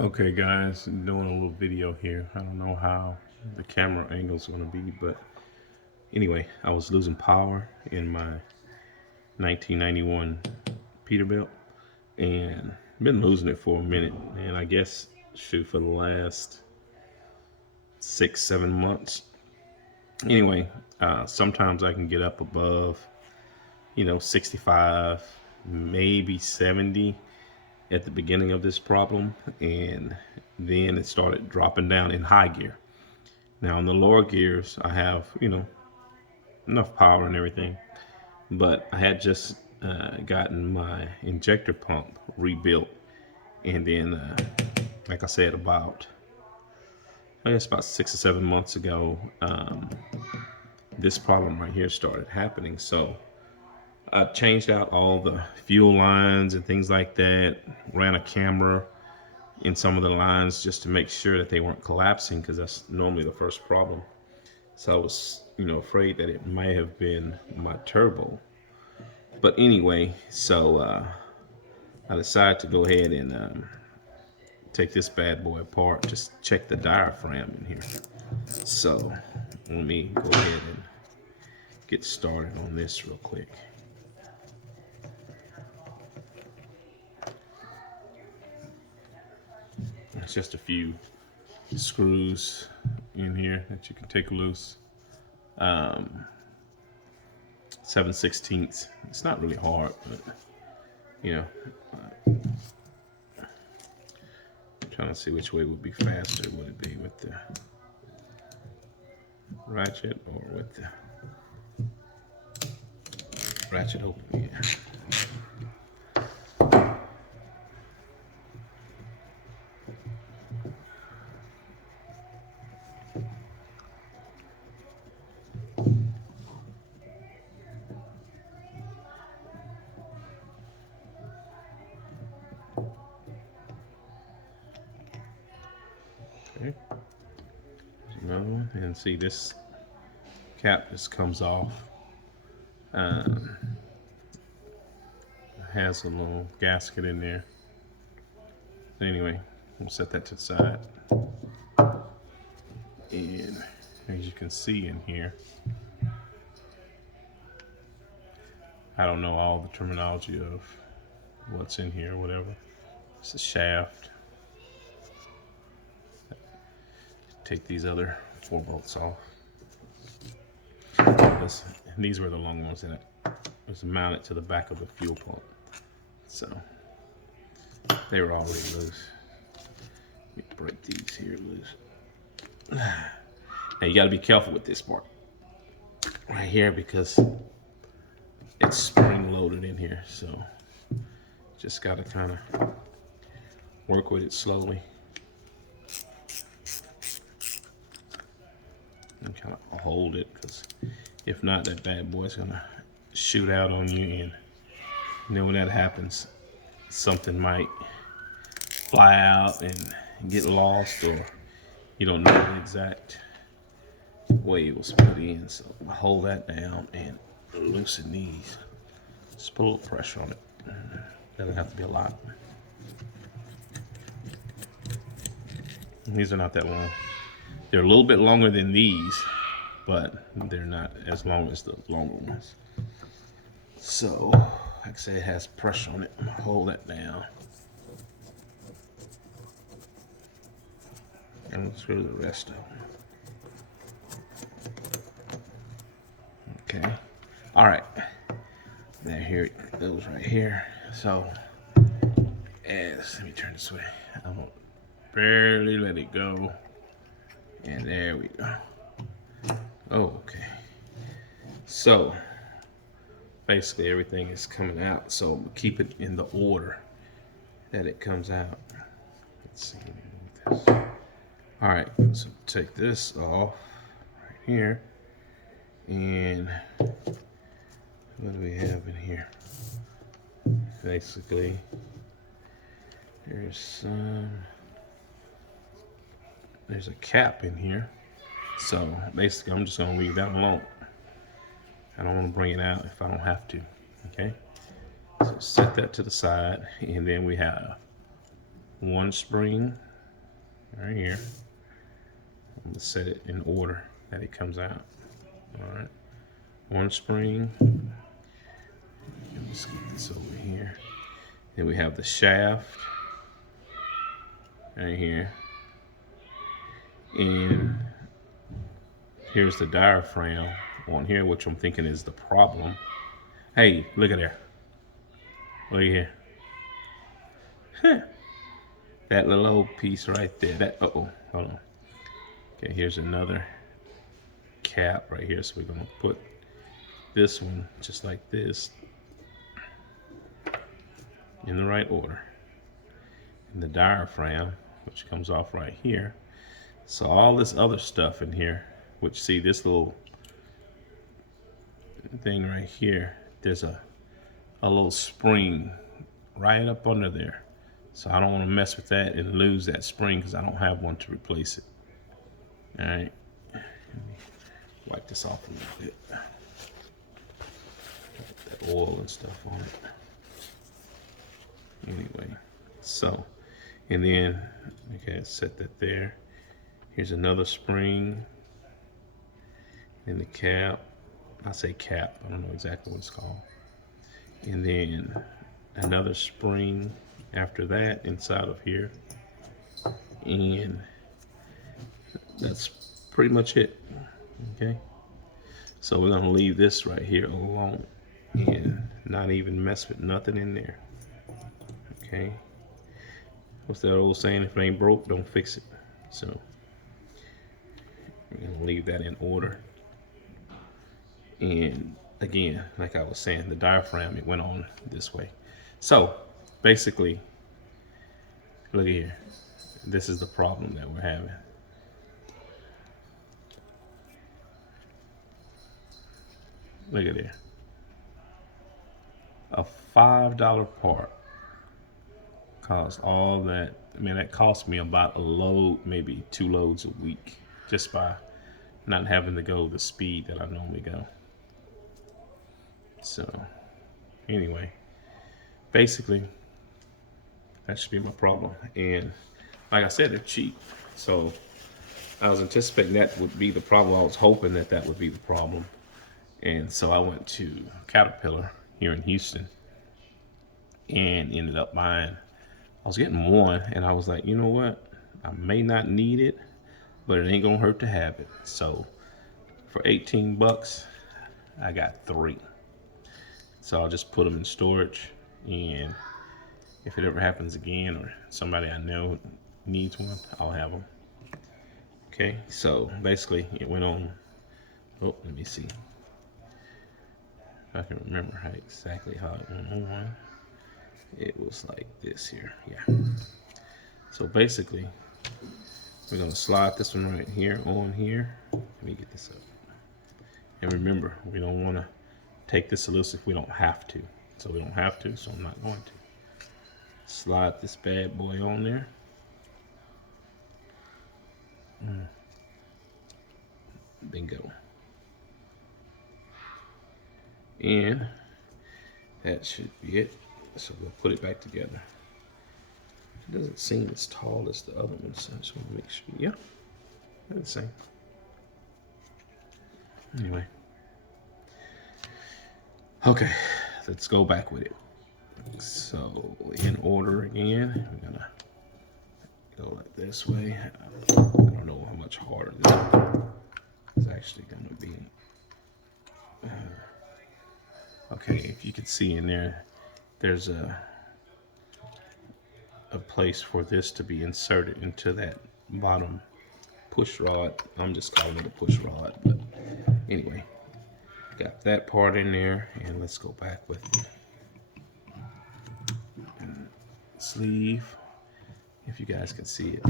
Okay guys, I'm doing a little video here. I don't know how the camera angle is going to be, but anyway, I was losing power in my 1991 Peterbilt and been losing it for a minute. And I guess, shoot, for the last 6, 7 months. Anyway, sometimes I can get up above, 65, maybe 70 at the beginning of this problem, and then it started dropping down in high gear. Now in the lower gears, I have, enough power and everything, but I had just gotten my injector pump rebuilt, and then, like I said, I guess about 6 or 7 months ago, this problem right here started happening. So I changed out all the fuel lines and things like that, ran a camera in some of the lines just to make sure that they weren't collapsing, because that's normally the first problem. So I was, afraid that it might have been my turbo. But anyway, so I decided to go ahead and take this bad boy apart, just check the diaphragm in here. So let me go ahead and get started on this real quick. It's just a few screws in here that you can take loose. 7/16. It's not really hard, but I'm trying to see which way would be faster. Would it be with the ratchet or with the ratchet open? Yeah. Okay. Another one, and see this cap just comes off. Has a little gasket in there. Anyway, we'll set that to the side. And as you can see in here, I don't know all the terminology of what's in here or whatever. It's a shaft. Take these other 4 bolts off. These were the long ones that was mounted to the back of the fuel pump. So they were already loose. Let me break these here loose. Now you got to be careful with this part right here, because it's spring loaded in here. So just got to kind of work with it slowly and kind of hold it, because if not, that bad boy's gonna shoot out on you, and then when that happens, something might fly out and get lost, or you don't know the exact way it was put in. So hold that down and loosen these. Just put a little pressure on it. Doesn't have to be a lot. These are not that long. They're a little bit longer than these, but they're not as long as the longer ones. So, like I say, it has pressure on it. I'm gonna hold that down. And screw the rest of them. Okay. All right. Now here it goes right here. So, let me turn this way. I'm gonna barely let it go. And there we go. Oh, okay. So basically everything is coming out. So keep it in the order that it comes out. Let's see. This. All right. So take this off right here. And what do we have in here? Basically, there's a cap in here. So basically, I'm just gonna leave that alone. I don't want to bring it out if I don't have to. Okay. So set that to the side, and then we have one spring right here. I'm gonna set it in order that it comes out. All right, one spring. Let's get this over here. Then we have the shaft right here, and here's the diaphragm on here, which I'm thinking is the problem. Hey, look at there. Look here. Huh. That little old piece right there. That hold on. Okay, here's another cap right here. So we're gonna put this one just like this in the right order. And the diaphragm, which comes off right here. So all this other stuff in here, which see this little thing right here, there's a little spring right up under there. So I don't want to mess with that and lose that spring because I don't have one to replace it. All right, wipe this off a little bit. Got that oil and stuff on it. Anyway, so, and then, okay, set that there. Here's another spring in the cap. I say cap, I don't know exactly what it's called. And then another spring after that inside of here. And that's pretty much it, okay? So we're gonna leave this right here alone and not even mess with nothing in there, okay? What's that old saying? If it ain't broke, don't fix it. So we're gonna leave that in order. And again, like I was saying, the diaphragm, it went on this way. So basically, look at here. This is the problem that we're having. Look at there. A $5 part cost all that. I mean, that cost me about a load, maybe 2 loads a week, just by not having to go the speed that I normally go. So anyway, basically that should be my problem. And like I said, they're cheap. So I was anticipating that would be the problem. I was hoping that that would be the problem. And so I went to Caterpillar here in Houston and ended up buying, I was getting one and I was like, you know what? I may not need it, but it ain't gonna hurt to have it. So for 18 bucks, I got 3. So I'll just put them in storage, and if it ever happens again or somebody I know needs one, I'll have them. Okay, so basically it went on, oh, let me see if I can remember how exactly how it went on. It was like this here, yeah. So basically, we're gonna slide this one right here on here. Let me get this up. And remember, we don't wanna take this elusive if we don't have to. So we don't have to, so I'm not going to. Slide this bad boy on there. Bingo. And that should be it. So we'll put it back together. It doesn't seem as tall as the other one, so I just want to make sure. Yeah, they're the same. Anyway. Okay, let's go back with it. So in order again, we're gonna go like this way. I don't know how much harder this is actually gonna be. Okay, if you can see in there, there's a place for this to be inserted into that bottom push rod. I'm just calling it a push rod, but anyway, got that part in there, and let's go back with the sleeve, if you guys can see it.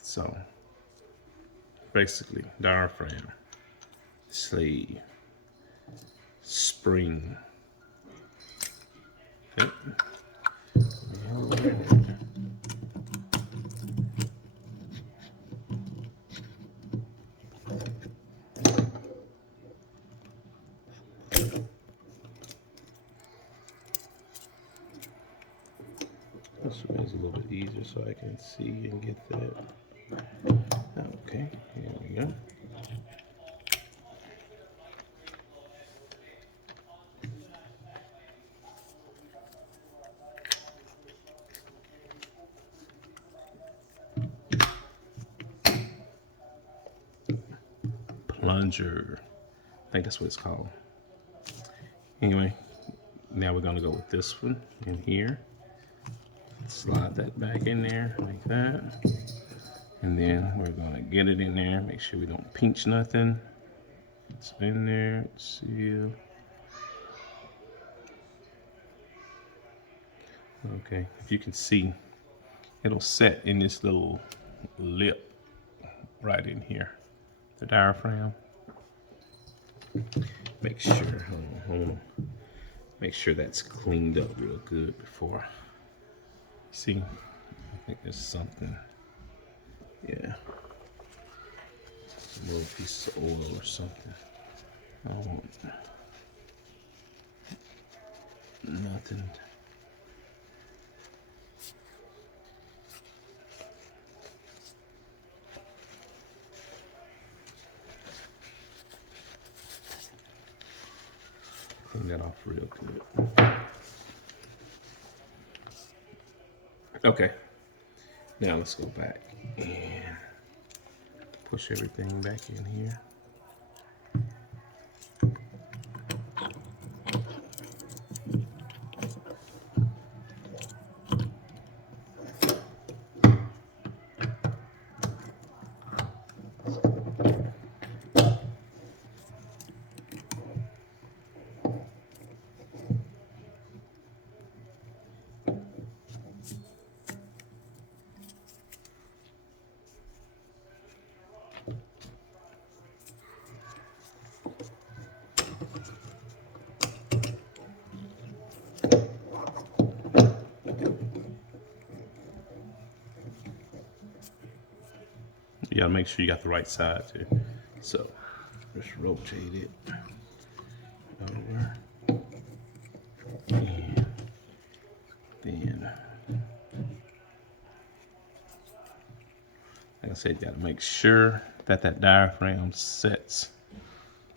So basically, diaphragm, sleeve, spring. Okay. This one is a little bit easier so I can see and get that. Okay, here we go. Plunger. I think that's what it's called. Anyway, now we're gonna go with this one in here. Slide that back in there like that. And then we're gonna get it in there. Make sure we don't pinch nothing. It's in there, seal. Okay, if you can see, it'll set in this little lip right in here, the diaphragm. Make sure, hold on. Make sure that's cleaned up real good before. See, I think there's something. Yeah, a little piece of oil or something. I don't want nothing. Clean that off real good. Okay, now let's go back and push everything back in here. You gotta make sure you got the right side too. So just rotate it over. And then, like I said, you gotta make sure that that diaphragm sets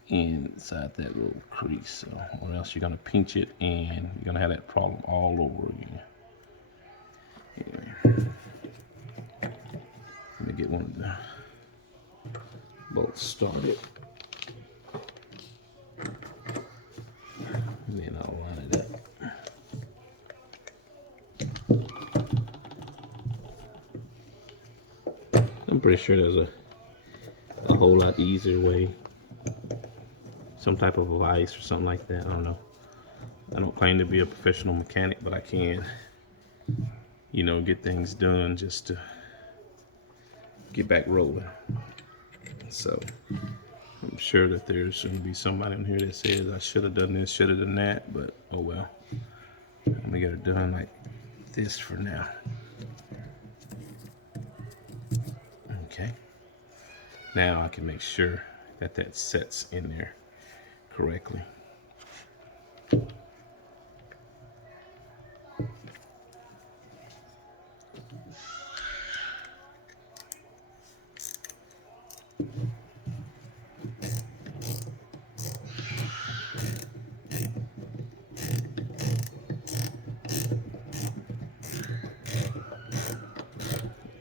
inside that little crease, so, or else you're gonna pinch it and you're gonna have that problem all over again. Anyway, let me get one of the bolts started, and then I'll line it up. I'm pretty sure there's a whole lot easier way, some type of vise or something like that. I don't know. I don't claim to be a professional mechanic, but I can, you know, get things done just to get back rolling. So I'm sure that there's going to be somebody in here that says I should have done this, should have done that, but oh well. Let me get it done like this for now. Okay. Now I can make sure that that sets in there correctly.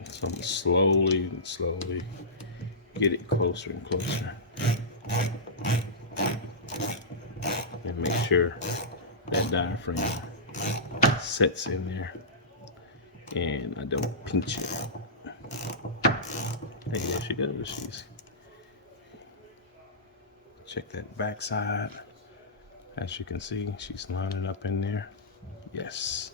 So I'm slowly and slowly get it closer and closer. And make sure that diaphragm sets in there and I don't pinch it. Hey, there she goes. She's, check that back side. As you can see, she's lining up in there. Yes.